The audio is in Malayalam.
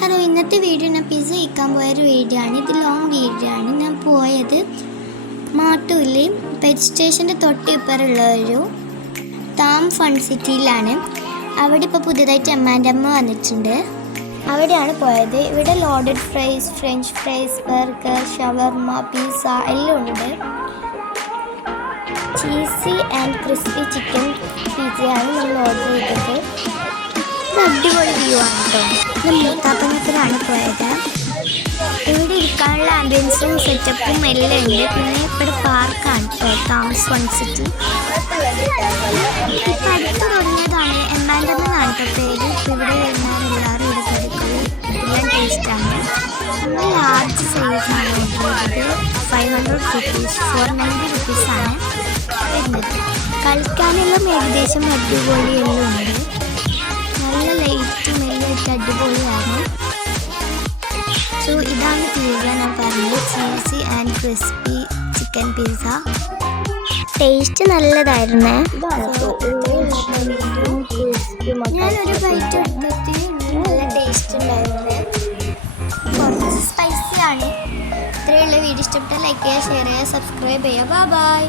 ഹലോ, ഇന്നത്തെ വീഡിയോ ഞാൻ പിസ്സ കഴിക്കാൻ പോയൊരു വീഡിയോ ആണ്. ഇത് ലോങ് വീഡിയോ ആണ്. ഞാൻ പോയത് മാട്ടൂരിൽ പെറ്റ് സ്റ്റേഷൻ്റെ തൊട്ടിപ്പുറമുള്ള ഒരു താം ഫൺ സിറ്റിയിലാണ്. അവിടെ ഇപ്പോൾ പുതിയതായിട്ട് അമ്മ വന്നിട്ടുണ്ട്. അവിടെയാണ് പോയത്. ഇവിടെ loaded fries, French fries, burger, shawarma, pizza എല്ലാം ഉണ്ട്. ചീസി ആൻഡ് ക്രിസ്പി ചിക്കൻ പിസ്സയാണ് നമ്മൾ ഓർഡർ ചെയ്തത്. അടിപൊളി വ്യൂ ആണ് കേട്ടോ. ഇത് മൂത്താപ്പനത്തിലാണ് പോയത്. ഇവിടെ ഇരിക്കാനുള്ള ആംബിയൻസും സെറ്റപ്പും എല്ലാം ഉണ്ട്. പിന്നെ ഇവിടെ പാർക്കാണ് കേട്ടോ, താമസ് ഫൺ സിറ്റി. ഇപ്പം അടുത്ത് തുടങ്ങിയതാണ്. എന്നാണ് കേട്ടോ പേര്. ഇവിടെ വരുന്ന എല്ലാവരും ഇവിടെ കഴിക്കുന്നത് എല്ലാം ടേസ്റ്റാണ്. നമ്മൾ ലാർജ് സൈസാണ് വരുന്നത്. 500 റുപ്പീസ്, 490 റുപ്പീസാണ് വരുന്നത്. കളിക്കാനെല്ലാം ഏകദേശം അടിപൊളിയെല്ലാം ഉണ്ട്. നല്ല ലൈറ്റും എല്ലാം ഇട്ട് അടിപൊളിയാണ്. സോ ഇതാണ് പിസ്സ ഞാൻ പറഞ്ഞത്, cheesy and crispy chicken pizza. Taste നല്ലതായിരുന്നേ. ഞാനൊരു ബൈറ്റ് എടുത്തിട്ട് നല്ല ടേസ്റ്റ് ഉണ്ടായിരുന്നു. കുറച്ച് സ്പൈസി ആണ്. ഇത്രയുള്ള വീഡിയോ ഇഷ്ടപ്പെട്ടാൽ ലൈക്ക് ചെയ്യുക, ഷെയർ ചെയ്യുക, സബ്സ്ക്രൈബ് ചെയ്യുക. ബൈ.